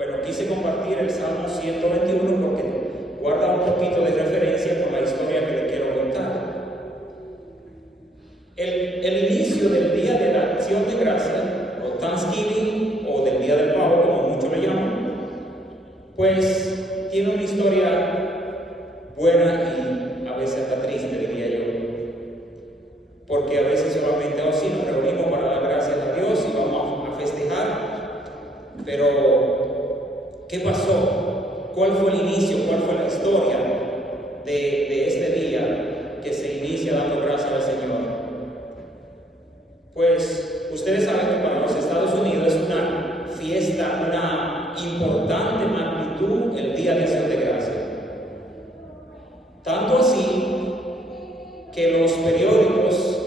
Bueno, quise compartir el Salmo 121 porque guarda un poquito de referencia con la historia que le quiero contar. El inicio del Día de la Acción de Gracia, o Thanksgiving, o del Día del Pavo, como muchos le llaman, pues tiene una historia buena y a veces hasta triste, diría yo. Porque a veces solamente nos reunimos para dar gracias a Dios y vamos a festejar. Pero, ¿qué pasó? ¿Cuál fue el inicio? ¿Cuál fue la historia de este día que se inicia dando gracias al Señor? Pues ustedes saben que para los Estados Unidos es una fiesta, una importante magnitud el Día de Acción de Gracias. Tanto así que los periódicos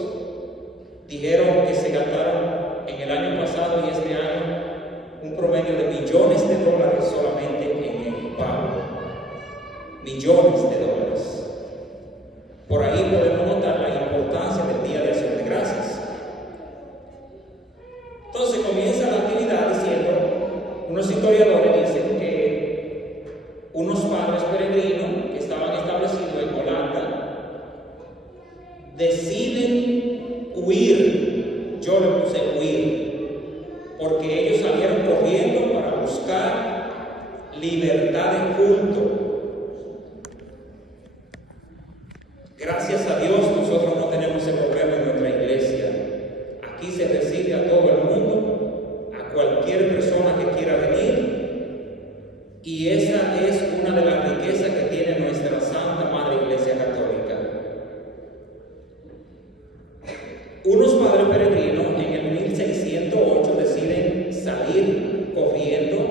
dijeron que se gastaron en el año pasado y este año un promedio de millones de dólares solamente en el pago. Millones de dólares. Por ahí podemos notar la importancia del Día de Acción de Gracias. Entonces comienza la actividad diciendo, unos historiadores dicen que unos padres peregrinos que estaban establecidos en Holanda deciden huir. Yo le puse huir, porque ellos salieron corriendo para buscar libertad de culto. Gracias a Dios nosotros no tenemos ese problema en nuestra iglesia. Aquí se recibe a todo el mundo, a cualquier persona que quiera venir, y esa es una de las riquezas que tiene nuestra Santa Madre Iglesia Católica. Unos padres peregrinos en el 1608 deciden salir corriendo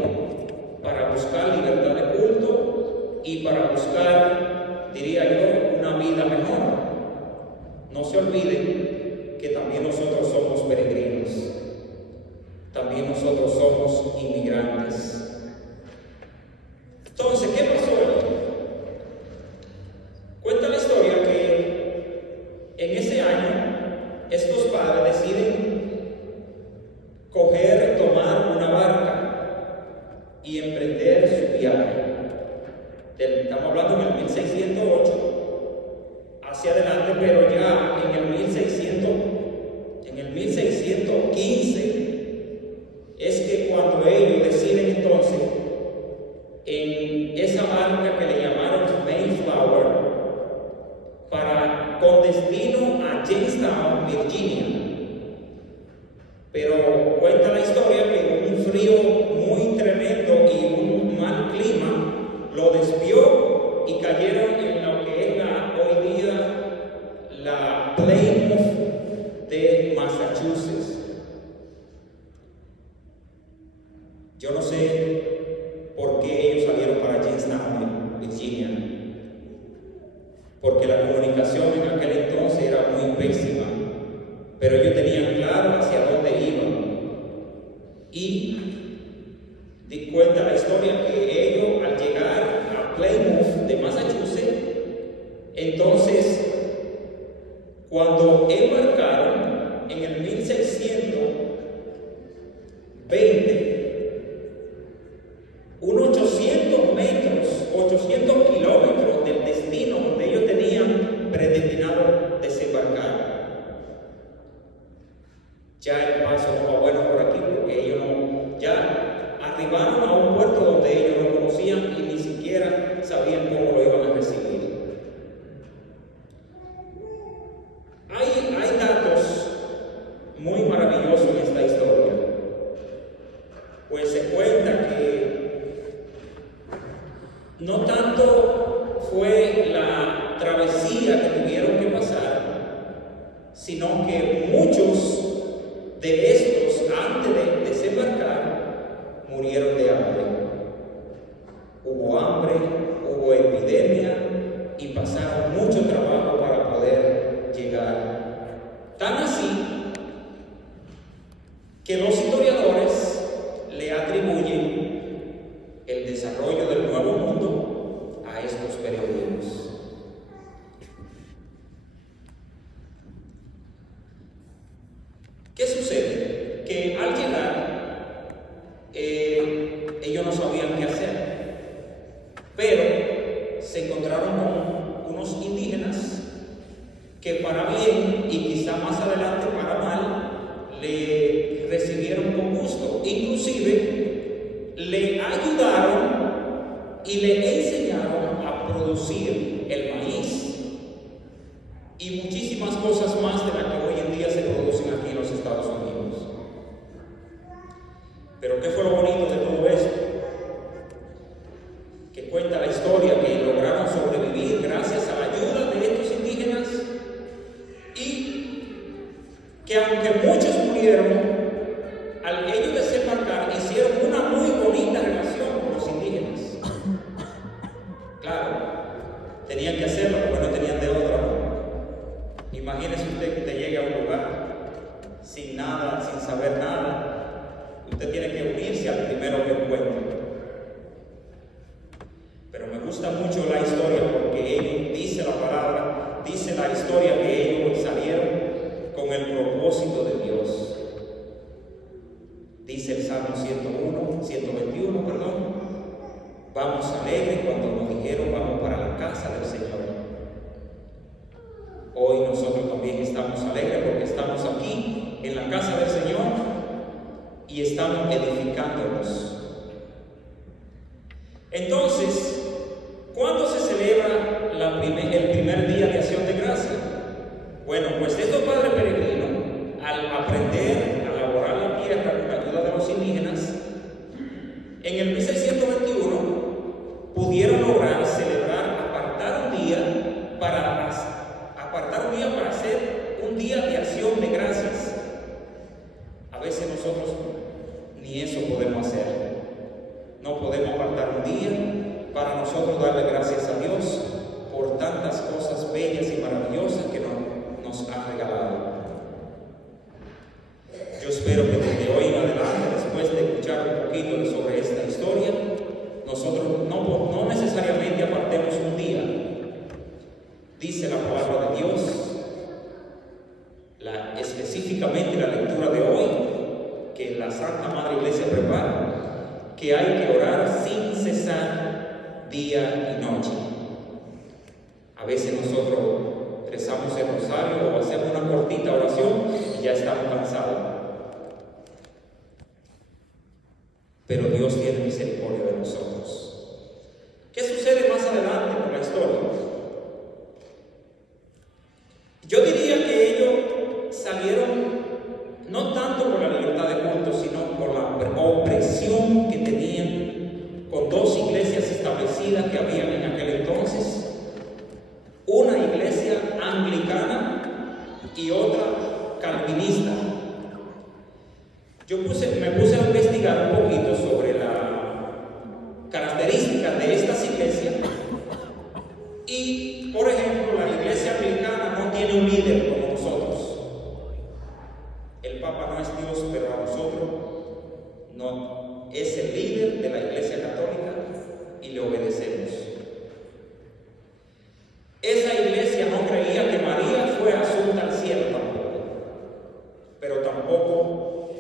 para buscar libertad de culto y para buscar, diría yo, una vida mejor. No se olviden que también nosotros somos peregrinos, también nosotros somos inmigrantes. Entonces, ¿qué pasó? Cuenta la historia que en ese año estos padres deciden tomar una barca y emprender su viaje. Estamos hablando en el 1608 hacia adelante, pero ya en el 1615 es que cuando ellos deciden entonces en esa barca que le llamaron Mayflower con destino a Jamestown, Virginia. Pero cuenta la historia que un frío muy tremendo y un mal clima lo desvió y cayeron en lo que es hoy día la Plymouth de Massachusetts. Yo no sé por qué ellos salieron para Jamestown, Virginia, porque la comunicación en aquel entonces era muy pésima, pero ellos tenían claro hacia dónde iban. Y cuenta la historia que ellos, al llegar a Plymouth de Massachusetts, entonces cuando embarcaron en el 1620, unos 800 kilómetros del destino donde ellos tenían predestinado desembarcar. Ya el paso no va bueno por aquí porque ellos ya arribaron a un puerto donde ellos no conocían y ni siquiera sabían cómo lo iban a recibir. Hay datos muy maravillosos en esta historia, pues se cuenta que no tanto fue la travesía que tuvieron que pasar, sino que muchos de estos, antes de desembarcar, murieron de hambre. Hubo hambre, hubo epidemia y pasaron mucho trabajo para poder llegar. Tan así que los historiadores le atribuyen el desarrollo del Nuevo Mundo a estos peregrinos. ¿Qué sucede? Que al llegar ellos no sabían qué hacer. Pero se encontraron con unos indígenas que para bien y quizá más adelante para mal le recibieron con gusto. Inclusive le ayudaron y le enseñaron a producir el maíz y muchísimas cosas más de las que hoy en día se producen aquí en los Estados Unidos. Pero ¿qué fue lo bonito de todo esto? Que cuenta la historia que lograron sobrevivir gracias a la ayuda de estos indígenas y que aunque muchos murieron, al ellos desembarcar hicieron una muy bonita relación con los indígenas. Claro, tenían que hacerlo porque no tenían de otra. Imagínese usted que usted llegue a un lugar sin nada, sin saber nada. Usted tiene que unirse al primero que encuentre. Pero me gusta mucho la historia porque ellos, dice la palabra, dice la historia que ellos salieron con el propósito de Dios. Dice el Salmo 121, vamos alegres cuando nos dijeron vamos para la casa del Señor. Hoy nosotros también estamos alegres porque estamos aquí en la casa del Señor y estamos edificándonos. Entonces, ¿cuándo se celebra el primer día de Acción de Gracia? Bueno, pues estos padres peregrinos, al aprender a laborar la tierra con la ayuda de los indígenas, en el 1621 pudieron lograr celebrar, apartar un día para hacer un día de acción de gracias. A veces nosotros ni eso podemos hacer. No podemos apartar un día para nosotros darle gracias a Dios por tantas cosas bellas y maravillosas que nos ha regalado. Yo espero que desde hoy en adelante, después de escuchar un poquito sobre esta historia, nosotros no necesariamente apartemos un día. Dice la palabra de Dios, específicamente la lectura de hoy, que la Santa Madre Iglesia prepara, que hay que orar sin cesar día y noche. A veces nosotros rezamos el rosario o hacemos una cortita oración y ya estamos cansados. Pero Dios tiene misericordia de nosotros. ¿Qué sucede más adelante con la historia? Yo diría que ellos salieron no tanto por la libertad de culto, sino por la opresión que tenían con dos iglesias establecidas que habían en aquel entonces. Una iglesia anglicana y otra calvinista. Me puse a investigar un poquito sobre las características de estas iglesias y, por ejemplo, la iglesia anglicana no tiene un líder como nosotros. El Papa no es Dios, pero a nosotros no es el líder de la iglesia católica y le obedecemos. Esa iglesia no creía que María fue asunta al cielo tampoco, pero tampoco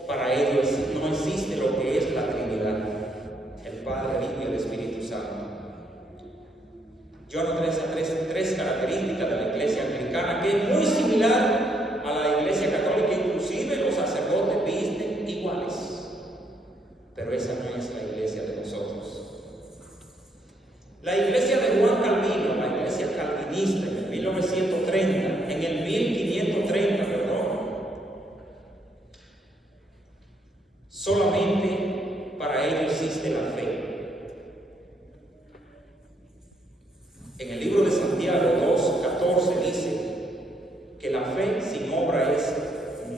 para ellos no existe lo que es la Trinidad, el Padre, el Hijo y el Espíritu Santo. Yo anoté esas tres características de la iglesia anglicana, que es muy similar a la iglesia católica, inclusive los sacerdotes visten iguales, pero esa no es la iglesia de nosotros. La iglesia de Juan Calvino, la iglesia calvinista, en el 1530, solamente para ellos existe la fe. En el libro de Santiago 2:14 dice que la fe sin obra es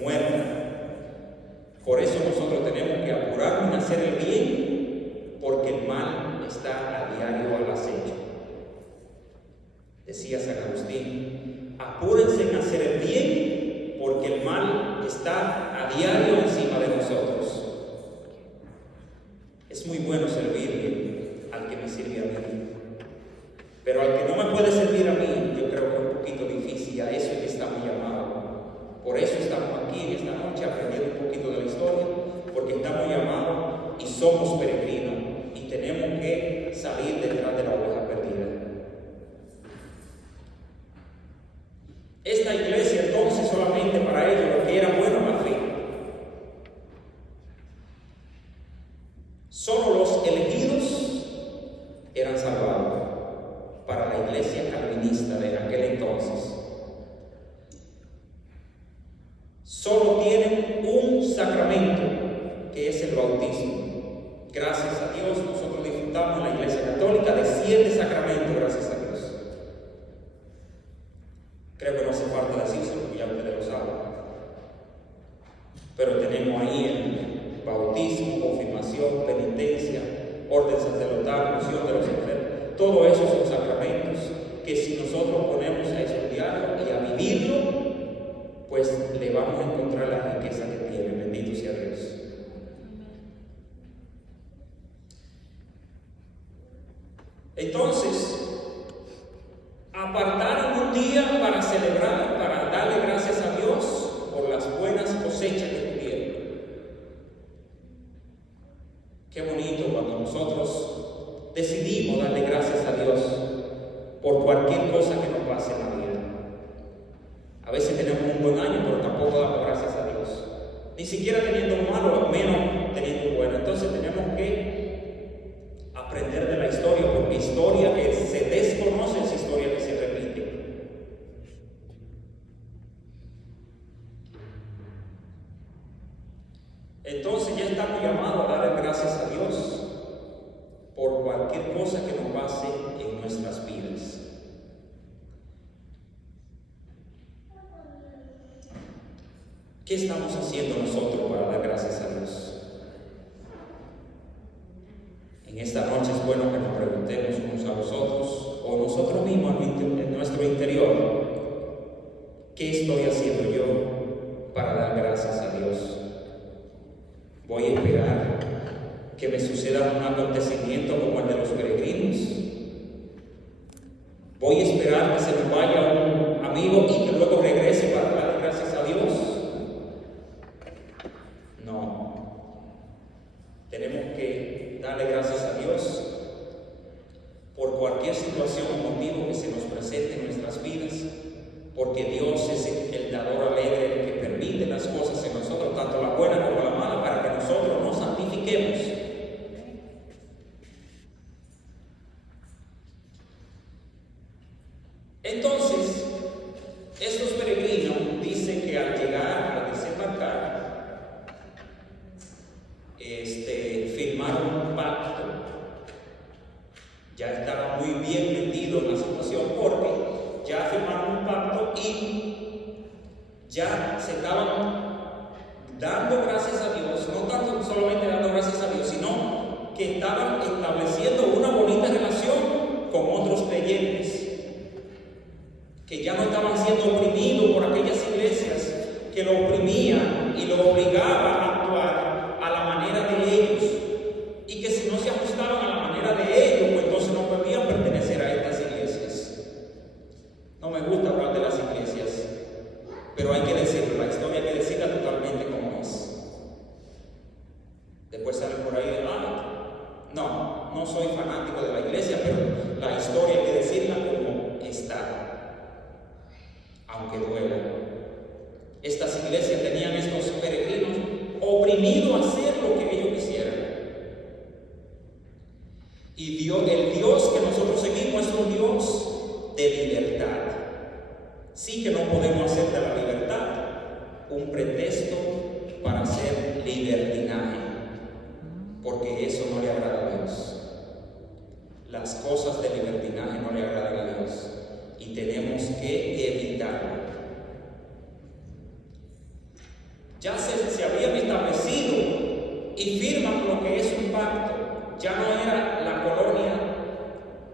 muerta. Por eso nosotros tenemos que apurarnos en hacer el bien, porque el mal está a diario al acecho. Decía San Agustín, apúrense en hacer el bien, porque el mal está a diario encima de nosotros. Es muy bueno servir al que me sirve a mí, pero al que no me puede servir a mí, yo creo que es un poquito difícil. A eso es que estamos llamados. Por eso estamos aquí esta noche aprendiendo un poquito de la historia, porque estamos llamados y somos peregrinos Solo los elegidos eran salvados para la iglesia calvinista de aquel entonces. Solo tienen un sacramento, que es el bautismo. Gracias a Dios, nosotros disfrutamos en la Iglesia Católica de 7 sacramentos, gracias a Dios. Creo que no hace falta decírselo, porque ya ustedes lo saben. Pero tenemos ahí el bautismo, confirmación, penitencia, orden sacerdotal, unción de los enfermos. Todo eso son sacramentos que si nosotros ponemos a estudiarlo y a vivirlo, pues le vamos a encontrar la riqueza que tiene. Bendito sea Dios. Entonces, apartaron un día para celebrar, para darle gracias a Dios por las buenas cosechas que tuvieron. Qué bonito cuando nosotros decidimos darle gracias a Dios por cualquier cosa que nos pase en la vida. A veces tenemos un buen año, pero tampoco damos gracias a Dios. Ni siquiera teniendo un malo, menos teniendo un bueno. Entonces tenemos que aprender de la historia, porque historia que se desconoce es historia que se repite. Entonces ya estamos llamados a darle gracias a Dios por cualquier cosa que nos pase en nuestras vidas. ¿Qué estamos haciendo nosotros para dar gracias a Dios? En esta noche es bueno que nos preguntemos unos a los otros o nosotros mismos en nuestro interior, ¿qué estoy haciendo yo para dar gracias a Dios? ¿Voy a esperar que me suceda un acontecimiento como el de los peregrinos? ¿Voy a esperar que se me vaya un amigo y que luego regrese para dar gracias a Dios? Tenemos que darle gracias a Dios por cualquier situación o motivo que se nos presente en nuestras vidas, porque Dios es el dador alegre, el que permite las cosas en nosotros, tanto la buena como la mala, para que nosotros nos santifiquemos. Entonces, estos peregrinos dicen que al llegar, al desembarcar, firmaron un pacto. Ya estaban muy bien metidos en la situación porque ya firmaron un pacto y ya se estaban dando gracias a Dios, no tanto solamente dando gracias a Dios, sino que estaban estableciendo una bonita relación con otros creyentes, que ya no estaban siendo oprimidos por aquellas iglesias que lo oprimían y lo obligaban a actuar a la manera de ellos, y que si no se ajustaban a la manera de ellos, pues entonces no podían pertenecer a estas iglesias. No me gusta hablar de las iglesias, pero hay que decirlo, la historia hay que decirla totalmente como es. Después salen por ahí, no soy fanático de la iglesia, pero la historia hay que decirla como está, aunque duela. Estas iglesias tenían estos peregrinos oprimidos a hacer lo que ellos quisieran. Y el Dios que nosotros seguimos es un Dios de libertad. Sí que no podemos hacer de la libertad un pretexto para hacer libertinaje, porque eso no le agrada a Dios. Las cosas de libertinaje no le agradan a Dios y tenemos que evitarlo. Ya se habían establecido y firman lo que es un pacto. Ya no era la colonia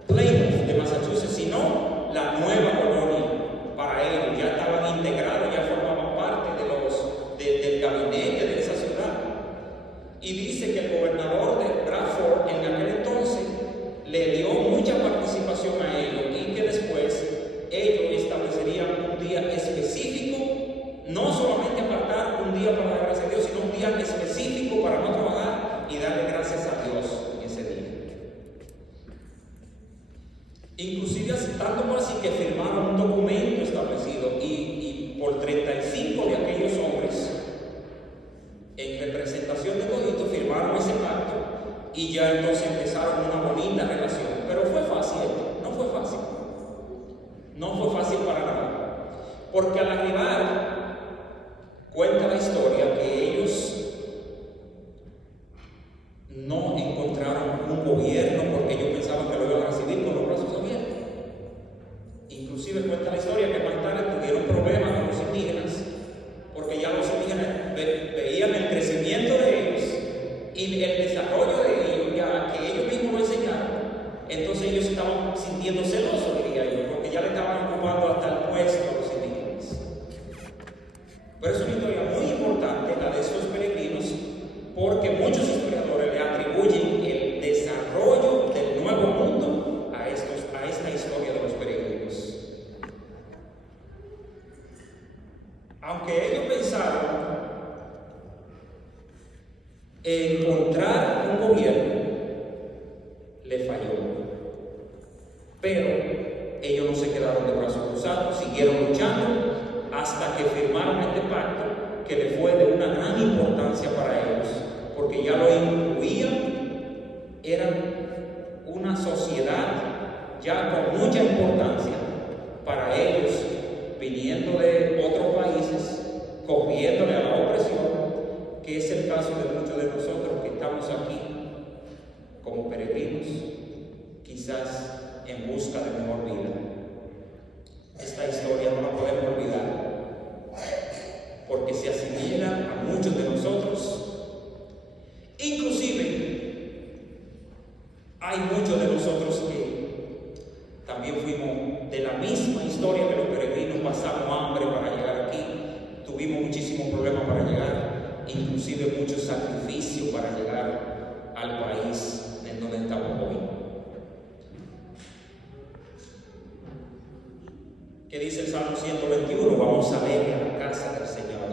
Plymouth de Massachusetts, sino la nueva colonia para ellos. Ya estaban integrados, ya formaban parte del gabinete de esa ciudad. Y dice que el gobernador de Bradford en aquel entonces le dio mucha participación a ellos, y que después ellos establecerían un día específico, no solamente apartar un día para dar gracias a Dios, sino un día específico para no trabajar y darle gracias a Dios en ese día. Inclusive tanto por así que firmaron un documento establecido, y por 35 de aquellos hombres en representación de todito firmaron ese pacto, y y ya entonces empezaron una bonita relación. Pero fue fácil, no fue fácil. No fue fácil para nada. Porque al arribar, cuenta la historia que ellos no encontraron un gobierno porque ellos pensaban que lo iban a recibir con los brazos abiertos. Inclusive cuenta la historia que más tarde tuvieron problemas con los indígenas, porque ya los indígenas veían el crecimiento de ellos y el desarrollo de ellos, ya que ellos mismos lo enseñaron. Entonces ellos estaban sintiendo celosos, diría yo, porque ya le estaban ocupando hasta el puesto a los indígenas. Pero es una historia muy importante, la de estos peregrinos, porque muchos historiadores le atribuyen el desarrollo del nuevo mundo a esta historia de los peregrinos. Aunque ellos pensaron encontrar un gobierno, le falló. Pero ellos no se quedaron de brazos cruzados, siguieron luchando hasta que firmaron este pacto que le fue de una gran importancia para ellos, porque ya lo incluían, eran una sociedad ya con mucha importancia para ellos, viniendo de otros países, corriéndole a la opresión, que es el caso de muchos de nosotros que estamos aquí como peregrinos, quizás en busca de mejor vida. Esta historia no la podemos olvidar, porque se asimila a muchos de nosotros. Inclusive, hay muchos de nosotros que también fuimos de la misma historia que los peregrinos, pasamos hambre para llegar aquí, tuvimos muchísimos problemas para llegar, inclusive mucho sacrificio para llegar al país en donde estamos hoy. ¿Qué dice el Salmo 121? Vamos a ver a la casa del Señor.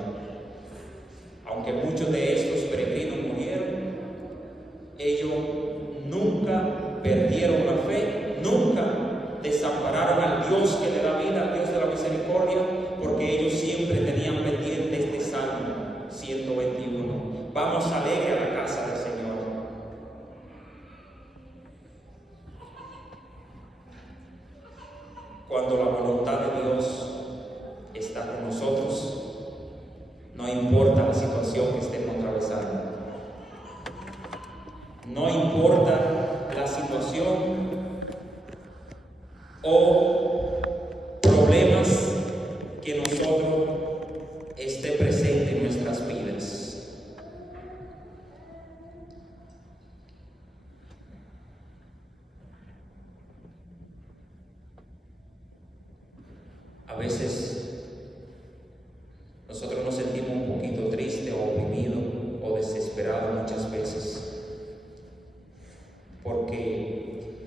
Aunque muchos de estos peregrinos murieron, ellos nunca perdieron la fe, nunca desampararon al Dios que le da vida, al Dios de la misericordia, porque ellos siempre tenían pendiente este Salmo 121. Vamos alegre a la casa del Señor. Cuando la voluntad de Dios está con nosotros, no importa la situación que estemos atravesando, no importa la situación o problemas que nosotros esté presente en nuestras vidas. A veces nosotros nos sentimos un poquito tristes o oprimidos o desesperados muchas veces, porque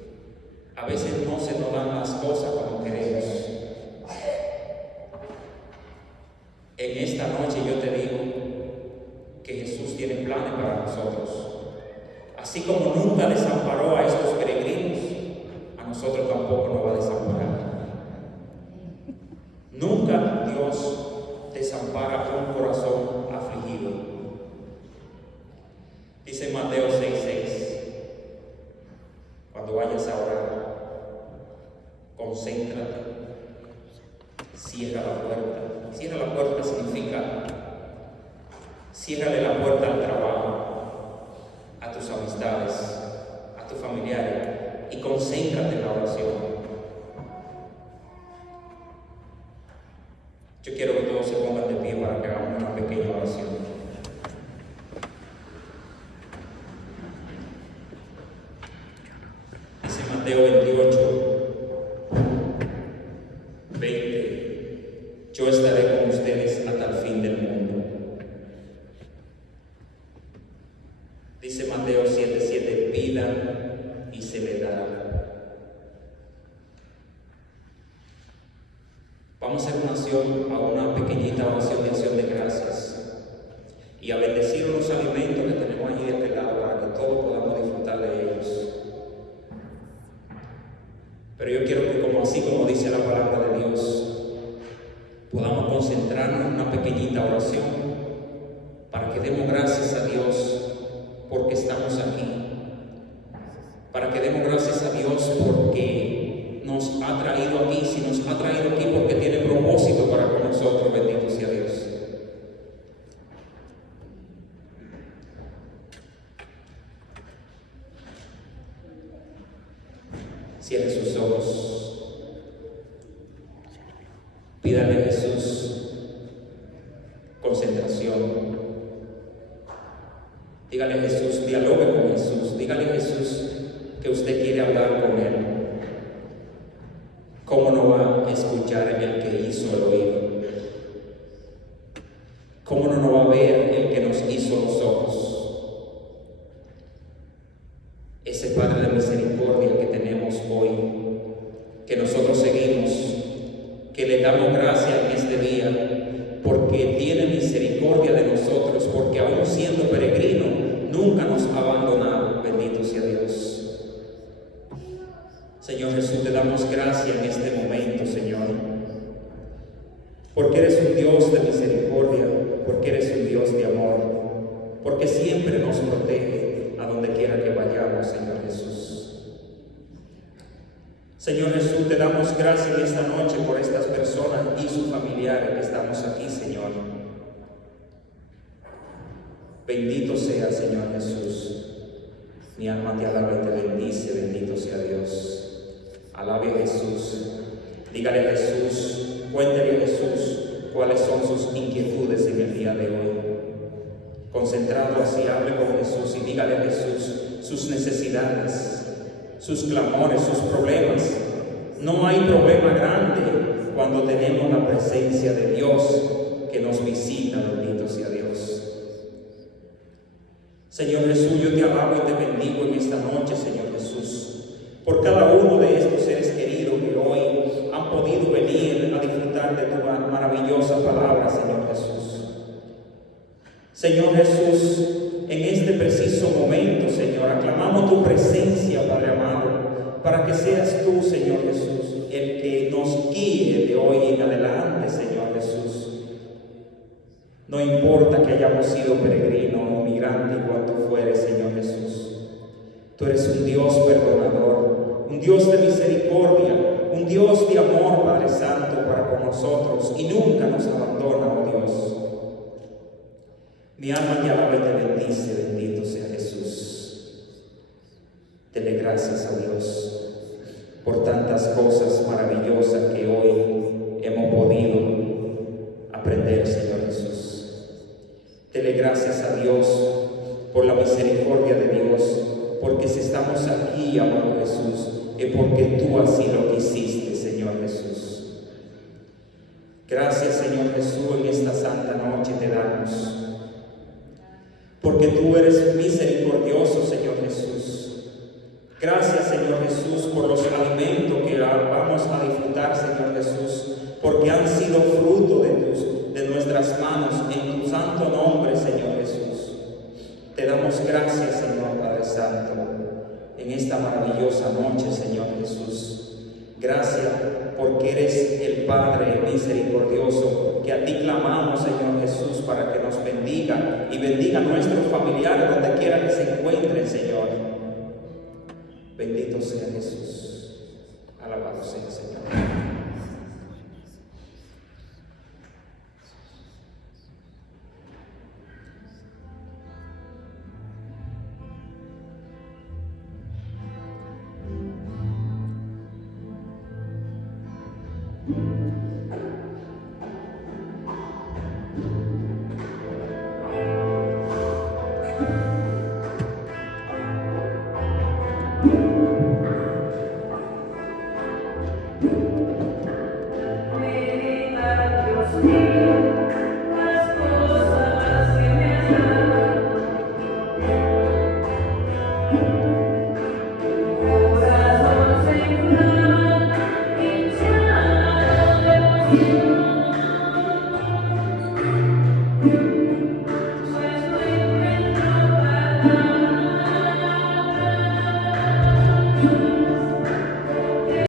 a veces no se nos dan las cosas como queremos. En esta noche yo te digo que Jesús tiene planes para nosotros. Así como nunca desamparó a estos peregrinos, a nosotros tampoco nos va a desamparar. Nunca Dios desampara un corazón afligido. Dice Mateo 6:6, cuando vayas a orar, concéntrate, cierra la puerta. Cierra la puerta significa ciérrale la puerta al trabajo, a tus amistades, a tus familiares, y concéntrate en la oración. Yo quiero que todos se pongan de pie para que hagamos una pequeña oración. Dice Mateo 28:20, yo estaré con ustedes hasta el fin del mundo. Dice Mateo 7:7, pidan y se les dará. Vamos a hacer una pequeñita oración de acción de gracias y a bendecir los alimentos que tenemos allí de este lado para que todos podamos disfrutar de ellos. Pero yo quiero que, así como dice la palabra de Dios, podamos concentrarnos en una pequeñita oración para que demos gracias a Dios porque estamos aquí, para que demos gracias a Dios porque nos ha traído aquí. Si nos ha traído aquí porque tiene propósito para con nosotros, bendito sea Dios. Cierre sus ojos. Pídale a Jesús concentración. Dígale a Jesús, dialogue con Jesús. Dígale a Jesús que usted quiere hablar con Él. ¿Cómo no va a escuchar el que hizo el oído? ¿Cómo no va a ver el que nos hizo los ojos? Ese Padre de misericordia que tenemos hoy, que nosotros seguimos, que le damos gracias en este día, porque tiene misericordia de nosotros, porque aún siendo peregrino, nunca nos ha abandonado. Bendito sea Dios. Señor Jesús, te damos gracias en este momento, Señor, porque eres un Dios de misericordia, porque eres un Dios de amor, porque siempre nos protege a donde quiera que vayamos, Señor Jesús. Señor Jesús, te damos gracias en esta noche por estas personas y sus familiares que estamos aquí, Señor. Bendito sea, Señor Jesús. Mi alma te alaba y te bendice, bendito sea Dios. Alabe a Jesús. Dígale a Jesús, cuéntele a Jesús cuáles son sus inquietudes en el día de hoy. Concentrado así, hable con Jesús y dígale a Jesús sus necesidades, sus clamores, sus problemas. No hay problema grande cuando tenemos la presencia de Dios que nos visita, bendito sea Dios. Señor Jesús, yo te alabo y te bendigo en esta noche, Señor Jesús, por cada uno de estos seres queridos que hoy han podido venir a disfrutar de tu maravillosa palabra, Señor Jesús. Señor Jesús, en este preciso momento, Señor, aclamamos tu presencia, Padre amado, para que seas tú, Señor Jesús, el que nos guíe de hoy en adelante, Señor Jesús. No importa que hayamos sido peregrinos o migrantes, cuanto fuere, Señor Jesús. Tú eres un Dios perdonador, un Dios de misericordia, un Dios de amor, Padre Santo, para con nosotros, y nunca nos abandona, oh Dios. Mi alma te alaba y te bendice, bendito sea Jesús. Dele gracias a Dios por tantas cosas maravillosas que hoy hemos podido aprender, Señor Jesús. Dele gracias a Dios por la misericordia de Dios, porque si estamos aquí, amado Jesús, es porque tú así lo quisiste, Señor Jesús. Gracias, Señor Jesús, en esta santa noche te damos, porque tú eres misericordioso, Señor Jesús. Gracias, Señor Jesús, por los alimentos que vamos a disfrutar, Señor Jesús, porque han sido fruto de nuestras manos, en tu santo nombre, Señor Jesús. Te damos gracias, Señor Padre Santo, en esta maravillosa noche, Señor Jesús. Gracias porque eres el Padre misericordioso, que a ti clamamos, Señor Jesús, para que nos bendiga y bendiga a nuestros familiares donde quiera que se encuentren, Señor. Bendito sea Jesús. Alabado sea el Señor.